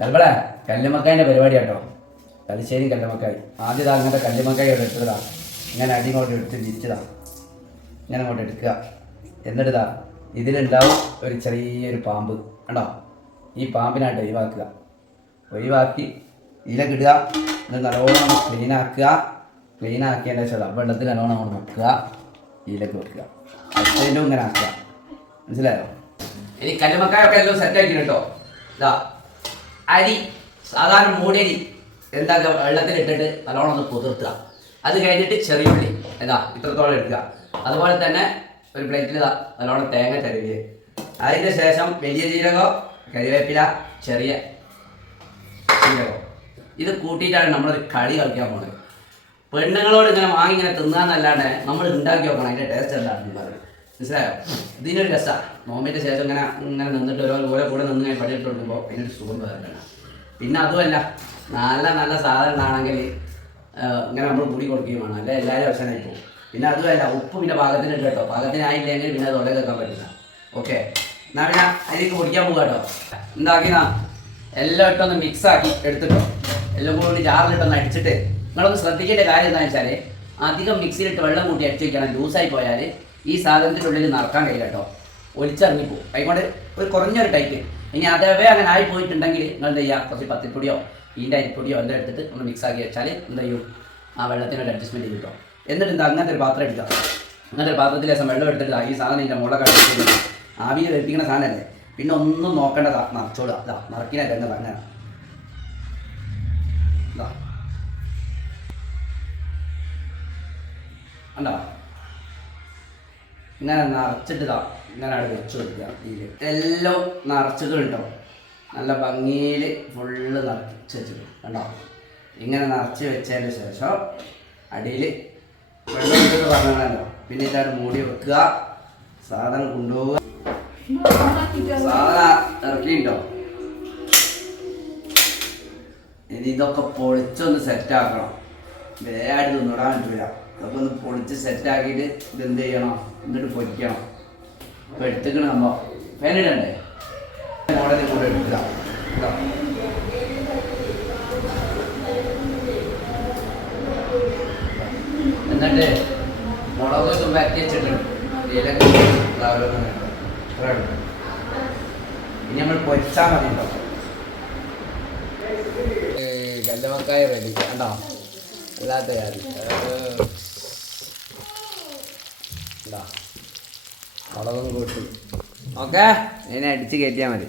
നമ്മളെ കല്ലുമക്കായൻ്റെ പരിപാടി കേട്ടോ. തലശ്ശേരി കല്ലുമക്കായി. ആദ്യം അങ്ങനത്തെ കല്ലുമക്കായി ഇവിടെ എടുത്തതാ. ഇങ്ങനെ അടിങ്ങോട്ട് എടുത്ത് വിരിച്ചതാ. ഇങ്ങനെ അങ്ങോട്ട് എടുക്കുക. എന്നിട്ടാ ഇതിലുണ്ടാവും ഒരു ചെറിയൊരു പാമ്പ് കണ്ടോ. ഈ പാമ്പിനായിട്ട് ഒഴിവാക്കുക. ഒഴിവാക്കി ഇതിലേക്കിടുക. എന്നിട്ട് നല്ലോണം ക്ലീനാക്കുക. ക്ലീനാക്കിയതിൻ്റെ ശേഷം വെള്ളത്തിൽ നല്ലോണം അങ്ങോട്ട് വെക്കുക. ഇതിലേക്ക് വെക്കുക. അടുത്തതിൻ്റെ ഇങ്ങനെ ആക്കുക. മനസ്സിലായോ? ഇനി കല്ലുമക്കായൊക്കെ എല്ലാം സെറ്റാക്കി കേട്ടോ. ഇതാ അരി, സാധാരണ മൂടിയരി എന്താക്കുക, വെള്ളത്തിലിട്ടിട്ട് നല്ലോണം ഒന്ന് കുതിർത്തുക. അത് കഴിഞ്ഞിട്ട് ചെറിയ ഉള്ളി എന്താ ഇത്രത്തോളം എടുക്കുക. അതുപോലെ തന്നെ ഒരു പ്ലേറ്റിൽ ഇതാ നല്ലോണം തേങ്ങ ചിരവിയത്. അതിൻ്റെ ശേഷം വലിയ ജീരകം, കരിവേപ്പില, ചെറിയ ജീരകം ഇത് കൂട്ടിയിട്ടാണ് നമ്മളൊരു കളി കളിക്കാൻ പോകുന്നത്. പെണ്ണുങ്ങളോട് ഇങ്ങനെ വാങ്ങി ഇങ്ങനെ തിന്നാന്നല്ലാണ്ട് നമ്മൾ ഉണ്ടാക്കി നോക്കണം അതിൻ്റെ ടേസ്റ്റ് എന്താണെന്ന് പറയുന്നത്. മനസ്സിലായോ? ഇതിനൊരു രസമാണ്. നോമ്പിൻ്റെ ശേഷം ഇങ്ങനെ ഇങ്ങനെ നിന്നിട്ട് ഓരോ കൂടെ നിന്ന് കഴിഞ്ഞ് പണിയിട്ട് കൊടുക്കുമ്പോൾ അതിനൊരു സുഖം വരണം. പിന്നെ അതുമല്ല, നല്ല നല്ല സാധനങ്ങളാണെങ്കിൽ ഇങ്ങനെ നമ്മൾ കൂടി കൊടുക്കുകയും വേണം. അല്ലെ എല്ലാവരും അവസാനമായി പോകും. പിന്നെ അതുമല്ല, ഉപ്പ് പിന്നെ പാകത്തിന് ഇട്ട് കേട്ടോ. പാകത്തിനായില്ലെങ്കിൽ പിന്നെ തൊണ്ട കേൾക്കാൻ പറ്റില്ല. ഓക്കെ, എന്നാൽ പിന്നെ അതിലേക്ക് പൊടിക്കാൻ പോകുക കേട്ടോ. എന്താക്കിനാ എല്ലാം ഇട്ടൊന്ന് മിക്സാക്കി എടുത്തിട്ടോ. എല്ലാം കൂടി ജാറിലിട്ടൊന്ന് അടിച്ചിട്ട് നിങ്ങളൊന്ന് ശ്രദ്ധിക്കേണ്ട കാര്യം എന്താണെന്ന് വെച്ചാൽ, അധികം മിക്സിയിലിട്ട് വെള്ളം കൂട്ടി അടിച്ച് വയ്ക്കണം. ലൂസായി പോയാൽ ഈ സാധനത്തിൻ്റെ ഉള്ളിൽ നടക്കാൻ കഴിയില്ല കേട്ടോ. ഒലിച്ചിറങ്ങിപ്പോവും. അതുകൊണ്ട് ഒരു കുറഞ്ഞൊരു ടൈറ്റ്. ഇനി അതവേ അങ്ങനെ ആയി പോയിട്ടുണ്ടെങ്കിൽ നിങ്ങൾ എന്ത് ചെയ്യുക, കുറച്ച് പത്തിപ്പൊടിയോ ഈൻ്റെ അരിപ്പൊടിയോ എല്ലാം എടുത്തിട്ട് ഒന്ന് മിക്സാക്കി വെച്ചാൽ എന്ത് ചെയ്യും, ആ വെള്ളത്തിനൊരു അഡ്ജസ്റ്റ്മെൻറ്റ് ചെയ്യും കേട്ടോ. എന്നിട്ട് എന്താ അങ്ങനത്തെ ഒരു പാത്രം എടുക്കുക. അങ്ങനത്തെ ഒരു പാത്രത്തിൽ ശേഷം വെള്ളം എടുത്തിട്ട് ഈ സാധനം ഇതിൻ്റെ മുള കണ്ടിട്ട് ആവിയിൽ വെപ്പിക്കുന്ന സാധനമല്ലേ. പിന്നെ ഒന്നും നോക്കേണ്ടതാ, നിറച്ചോടുക. അതാ നിറക്കിനെ തന്നെ അങ്ങനെ ഇതാ കണ്ടോ. ഇങ്ങനെ നിറച്ചിട്ട് ഇങ്ങനെ അവിടെ വെച്ച് കൊടുക്കുക. ഇതിൽ എല്ലാം നിറച്ചിട്ടുണ്ടോ. നല്ല ഭംഗിയിൽ ഫുള്ള് നിറച്ച് വെച്ചിട്ട് കണ്ടോ. ഇങ്ങനെ നിറച്ച് വെച്ചതിന് ശേഷം അടിയിൽ വെള്ളം എടുത്ത് പറഞ്ഞല്ലോ. പിന്നെ ഇതായിട്ട് മൂടി വെക്കുക. സാധനം കൊണ്ടുപോവുക. സാധനം ഇറക്കിയിട്ടോ. ഇനി ഇതൊക്കെ പൊളിച്ചൊന്ന് സെറ്റാക്കണം. വേയായിട്ട് തിന്നിടാൻ പറ്റില്ല. അതൊക്കെ ഒന്ന് പൊളിച്ച് സെറ്റാക്കിയിട്ട് ഇതെന്ത് ചെയ്യണം, എന്നിട്ട് പൊരിക്കണം. അപ്പോൾ എടുത്തിക്കണ നമ്മൾ ഫാനിടണ്ടേ, മോഡലിൽ കൂടെ എടുക്കുക. എന്നിട്ട് മുളകൊക്കെ വരട്ടി വെച്ചിട്ടുണ്ട്. ഇനി നമ്മൾ പൊരിച്ചാൽ മതി കേട്ടോ. കല്ലുമക്കായ റെഡി കണ്ടോ. അല്ലാത്ത കാര്യം മുളകും കൂട്ടി. ഓക്കെ, ഇതിനെ അടിച്ച് കയറ്റിയാൽ മതി.